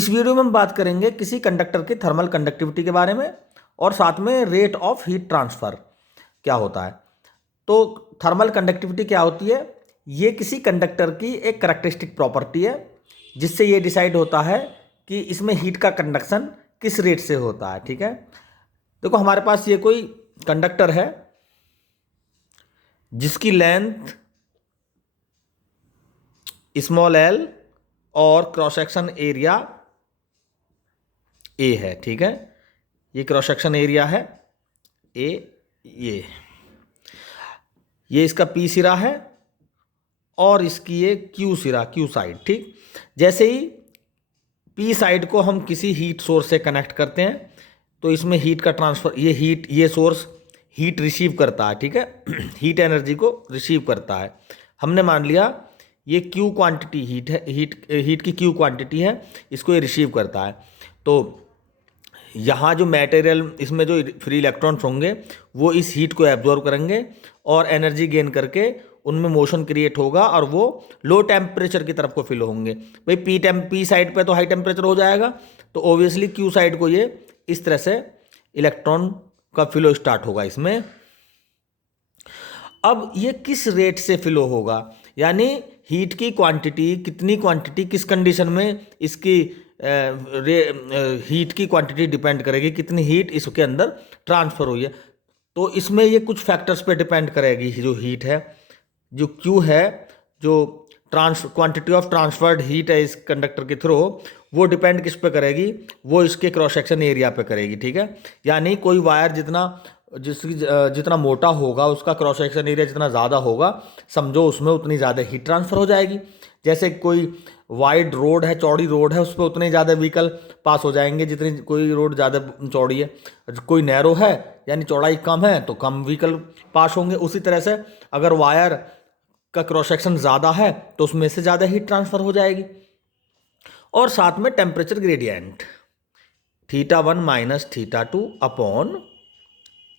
इस वीडियो में हम बात करेंगे किसी कंडक्टर की थर्मल कंडक्टिविटी के बारे में और साथ में रेट ऑफ हीट ट्रांसफ़र क्या होता है। तो थर्मल कंडक्टिविटी क्या होती है? ये किसी कंडक्टर की एक करेक्टरिस्टिक प्रॉपर्टी है जिससे ये डिसाइड होता है कि इसमें हीट का कंडक्शन किस रेट से होता है। ठीक है, देखो हमारे पास ये कोई कंडक्टर है जिसकी लेंथ स्मॉल एल और क्रॉस सेक्शन एरिया ए है। ठीक है, ये क्रॉस सेक्शन एरिया है ए, ये इसका पी सिरा है और इसकी ये क्यू सिरा, क्यू साइड। ठीक, जैसे ही पी साइड को हम किसी हीट सोर्स से कनेक्ट करते हैं तो इसमें हीट का ट्रांसफर, ये सोर्स हीट रिसीव करता है। ठीक है, हीट एनर्जी को रिसीव करता है। हमने मान लिया ये क्यू क्वांटिटी हीट है, हीट की क्यू क्वांटिटी है, इसको ये रिसीव करता है। तो यहाँ जो मटेरियल, इसमें जो फ्री इलेक्ट्रॉन्स होंगे वो इस हीट को एब्जॉर्ब करेंगे और एनर्जी गेन करके उनमें मोशन क्रिएट होगा और वो लो टेम्परेचर की तरफ को फिल होंगे। भाई पी साइड पे तो हाई टेम्परेचर हो जाएगा, तो ऑब्वियसली क्यू साइड को ये इस तरह से इलेक्ट्रॉन का फ्लो स्टार्ट होगा इसमें। अब ये किस रेट से फ्लो होगा, यानी हीट की क्वांटिटी, कितनी क्वांटिटी किस कंडीशन में इसकी हीट की क्वांटिटी डिपेंड करेगी, कितनी हीट इसके अंदर ट्रांसफ़र हुई है। तो इसमें ये कुछ फैक्टर्स पे डिपेंड करेगी। जो हीट है, जो क्यू है, जो क्वांटिटी ऑफ ट्रांसफर्ड हीट है इस कंडक्टर के थ्रू, वो डिपेंड किस पे करेगी? वो इसके क्रॉस सेक्शन एरिया पे करेगी। ठीक है, यानी कोई वायर जितना मोटा होगा, उसका क्रॉस सेक्शन एरिया जितना ज़्यादा होगा, समझो उसमें उतनी ज़्यादा हीट ट्रांसफ़र हो जाएगी। जैसे कोई वाइड रोड है, चौड़ी रोड है, उस पर उतने ज़्यादा व्हीकल पास हो जाएंगे जितनी कोई रोड ज़्यादा चौड़ी है। कोई नैरो है यानी चौड़ाई कम है तो कम व्हीकल पास होंगे। उसी तरह से अगर वायर का क्रॉस सेक्शन ज़्यादा है तो उसमें से ज़्यादा हीट ट्रांसफ़र हो जाएगी। और साथ में temperature gradient θ1 minus θ2 upon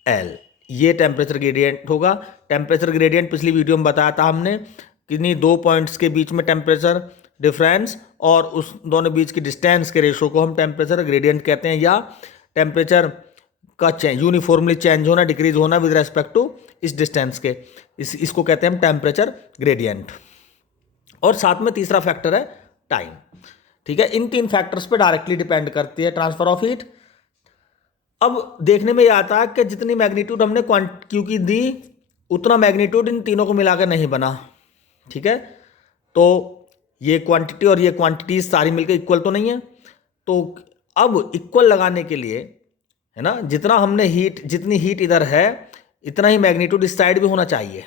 L, ये टेम्परेचर ग्रेडियंट होगा। टेम्परेचर ग्रेडियंट पिछली वीडियो में बताया था हमने, किन्हीं दो पॉइंट्स के बीच में टेम्परेचर डिफरेंस और उस दोनों बीच की डिस्टेंस के रेशो को हम टेम्परेचर ग्रेडियंट कहते हैं, या टेम्परेचर का यूनिफॉर्मली चेंज होना, डिक्रीज होना विद रेस्पेक्ट टू इस डिस्टेंस के, इसको कहते हैं हम टेम्परेचर ग्रेडियंट। और साथ में तीसरा फैक्टर है टाइम। ठीक है, इन तीन फैक्टर्स पे डायरेक्टली डिपेंड करती है ट्रांसफर ऑफ हीट। अब देखने में ये आता है कि जितनी मैग्नीट्यूड हमने क्यू की दी, उतना मैग्नीट्यूड इन तीनों को मिलाकर नहीं बना। ठीक है, तो ये क्वांटिटी और ये क्वांटिटी सारी मिलकर इक्वल तो नहीं है। तो अब इक्वल लगाने के लिए, है ना, जितना हमने जितनी हीट इधर है इतना ही मैग्नीट्यूड इस साइड भी होना चाहिए।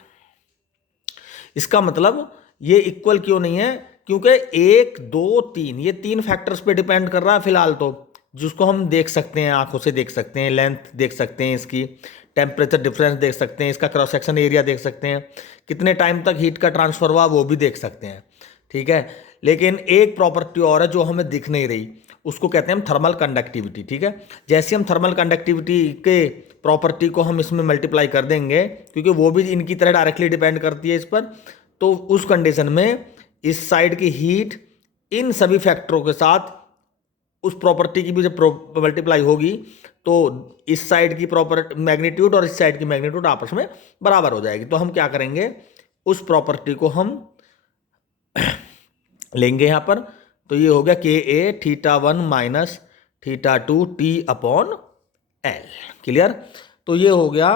इसका मतलब ये इक्वल क्यों नहीं है? क्योंकि 1, 2, 3 ये तीन फैक्टर्स पे डिपेंड कर रहा है फिलहाल, तो जिसको हम देख सकते हैं, आंखों से देख सकते हैं, लेंथ देख सकते हैं, इसकी टेम्परेचर डिफरेंस देख सकते हैं, इसका क्रॉस सेक्शन एरिया देख सकते हैं, कितने टाइम तक हीट का ट्रांसफर हुआ वो भी देख सकते हैं। ठीक है, लेकिन एक प्रॉपर्टी और है जो हमें दिख नहीं रही, उसको कहते हैं हम थर्मल कंडक्टिविटी। ठीक है, जैसे हम थर्मल कंडक्टिविटी के प्रॉपर्टी को हम इसमें मल्टीप्लाई कर देंगे, क्योंकि वो भी इनकी तरह डायरेक्टली डिपेंड करती है इस पर, तो उस कंडीशन में इस साइड की हीट इन सभी फैक्टरों के साथ उस प्रॉपर्टी की भी जब मल्टीप्लाई होगी तो इस साइड की प्रॉपर्टी मैग्नीट्यूड और इस साइड की मैग्नीट्यूड आपस में बराबर हो जाएगी। तो हम क्या करेंगे, उस प्रॉपर्टी को हम लेंगे यहाँ पर। तो ये हो गया KA θ1 minus θ2 T upon L। Clear? तो ये हो गया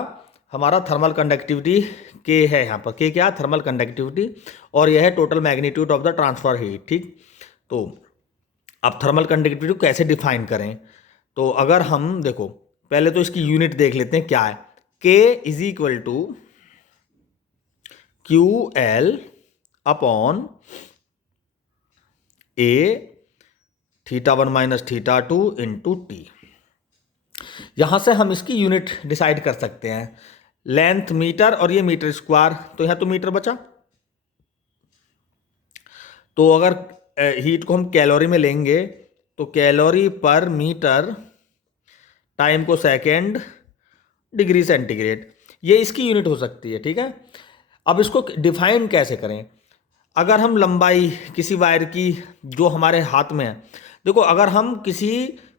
हमारा थर्मल कंडक्टिविटी K है यहाँ पर। K क्या? थर्मल कंडक्टिविटी, और यह है total magnitude of the transfer heat. ठीक, तो अब थर्मल कंडक्टिविटी को कैसे डिफाइन करें? तो अगर हम देखो, पहले तो इसकी यूनिट देख लेते हैं क्या है। K is equal to QL upon A θ1 minus θ2 into T। यहां से हम इसकी यूनिट डिसाइड कर सकते हैं, लेंथ मीटर और ये मीटर स्क्वायर, तो यहां तो मीटर बचा। तो अगर हीट को हम कैलोरी में लेंगे तो कैलोरी पर मीटर, टाइम को सेकेंड, डिग्री सेंटीग्रेड, ये इसकी यूनिट हो सकती है। ठीक है, अब इसको डिफाइन कैसे करें? अगर हम लंबाई किसी वायर की जो हमारे हाथ में है, देखो अगर हम किसी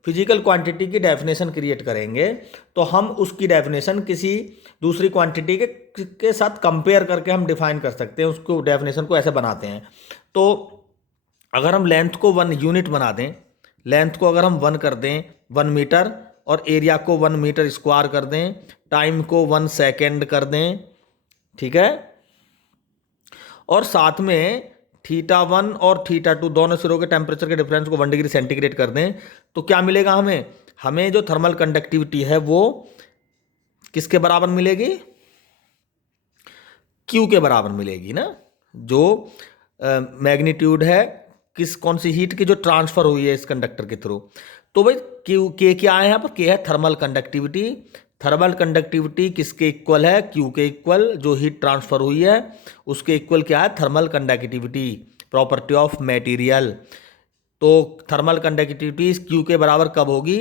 फिजिकल क्वांटिटी की डेफिनेशन क्रिएट करेंगे तो हम उसकी डेफिनेशन किसी दूसरी क्वांटिटी के साथ कंपेयर करके हम डिफाइन कर सकते हैं, उसको डेफिनेशन को ऐसे बनाते हैं। तो अगर हम लेंथ को 1 यूनिट बना दें, लेंथ को अगर हम 1 कर दें 1 मीटर, और एरिया को 1 मीटर स्क्वायर कर दें, टाइम को 1 सेकेंड कर दें, ठीक है, और साथ में θ1 और θ2 दोनों सिरों के टेम्परेचर के डिफरेंस को 1 डिग्री सेंटीग्रेड कर दें, तो क्या मिलेगा हमें? हमें जो थर्मल कंडक्टिविटी है वो किसके बराबर मिलेगी? Q के बराबर मिलेगी ना, जो मैग्नीट्यूड है कौन सी हीट की जो ट्रांसफर हुई है इस कंडक्टर के थ्रू। तो भाई के क्या है यहाँ पर? के है थर्मल कंडक्टिविटी। थर्मल कंडक्टिविटी किसके इक्वल है? क्यू के इक्वल। जो हीट ट्रांसफर हुई है उसके इक्वल क्या है? Thermal conductivity, property of material. तो थर्मल कंडक्टिविटी क्यू के बराबर कब होगी?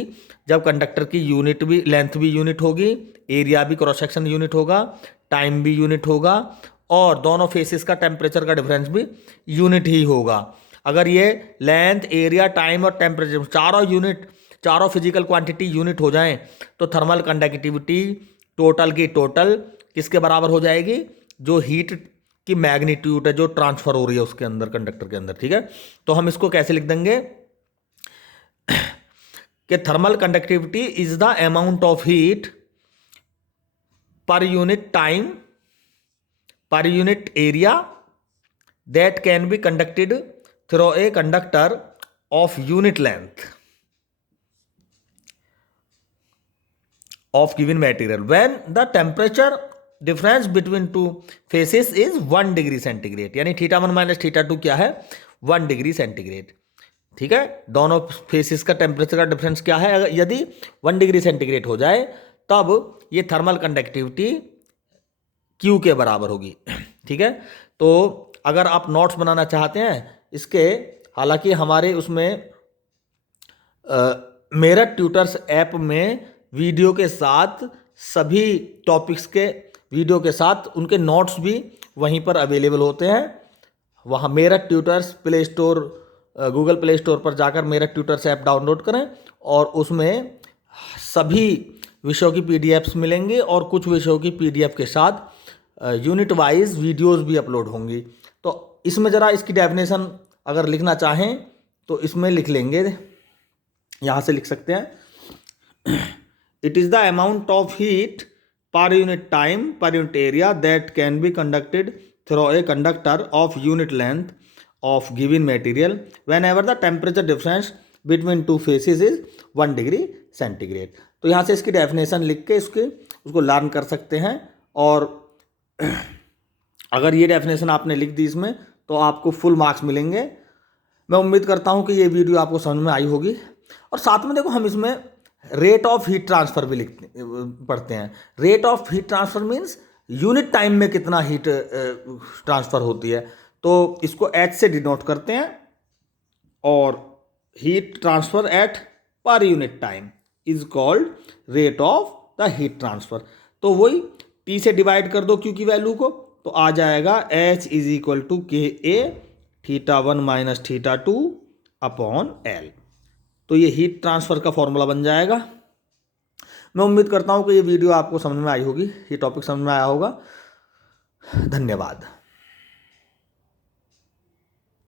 जब कंडक्टर की यूनिट भी, लेंथ भी यूनिट होगी, एरिया भी क्रॉस सेक्शन यूनिट होगा, टाइम भी यूनिट होगा, और दोनों फेसेस का टेम्परेचर का डिफरेंस भी यूनिट ही होगा। अगर ये लेंथ, एरिया, टाइम और टेम्परेचर चारों यूनिट, चारों फिजिकल क्वांटिटी यूनिट हो जाएं तो थर्मल कंडक्टिविटी टोटल की टोटल किसके बराबर हो जाएगी? जो हीट की मैग्नीट्यूड है जो ट्रांसफर हो रही है उसके अंदर, कंडक्टर के अंदर, ठीक है। तो हम इसको कैसे लिख देंगे कि thermal conductivity is the amount of heat पर unit time per unit area that can be conducted through a conductor of unit length of given material when the temperature difference between two faces is 1 degree centigrade. यानी θ1 minus θ2 क्या है? 1 degree centigrade, ठीक है। दोनों faces का temperature का difference क्या है? अगर यदि 1 डिग्री सेंटीग्रेड हो जाए तब ये थर्मल कंडक्टिविटी Q के बराबर होगी, ठीक है। तो अगर आप नोट्स बनाना चाहते हैं इसके, हालांकि हमारे उसमें मेरठ ट्यूटर्स ऐप में वीडियो के साथ सभी टॉपिक्स के वीडियो के साथ उनके नोट्स भी वहीं पर अवेलेबल होते हैं। वहाँ Meerut tutors play store, Google play store पर जाकर मेरठ ट्यूटर्स ऐप डाउनलोड करें और उसमें सभी विषयों की पीडीएफ्स मिलेंगी और कुछ विषयों की पीडीएफ के साथ यूनिट वाइज वीडियोस भी अपलोड होंगी। तो इसमें ज़रा इसकी डेफिनेशन अगर लिखना चाहें तो इसमें लिख लेंगे, यहाँ से लिख सकते हैं, it is the amount of heat per unit time per unit area that can be conducted through a conductor of unit length of given material whenever the temperature difference between two faces is 1 degree centigrade. तो यहाँ से इसकी definition लिख के उसको learn कर सकते हैं, और अगर ये डेफिनेशन आपने लिख दी इसमें तो आपको फुल मार्क्स मिलेंगे। मैं उम्मीद करता हूँ कि ये वीडियो आपको समझ में आई होगी। और साथ में देखो हम इसमें रेट ऑफ हीट ट्रांसफर भी पढ़ते हैं। Rate of heat transfer means unit time में कितना हीट ट्रांसफर होती है, तो इसको H से डिनोट करते हैं, और heat transfer at per unit time is called rate of the heat transfer. तो वही T से डिवाइड कर दो Q की वैल्यू को, तो आ जाएगा H is equal to KA θ1 minus θ2 upon L। तो ये हीट ट्रांसफर का फॉर्मूला बन जाएगा। मैं उम्मीद करता हूँ कि ये वीडियो आपको समझ में आई होगी, ये टॉपिक समझ में आया होगा। धन्यवाद।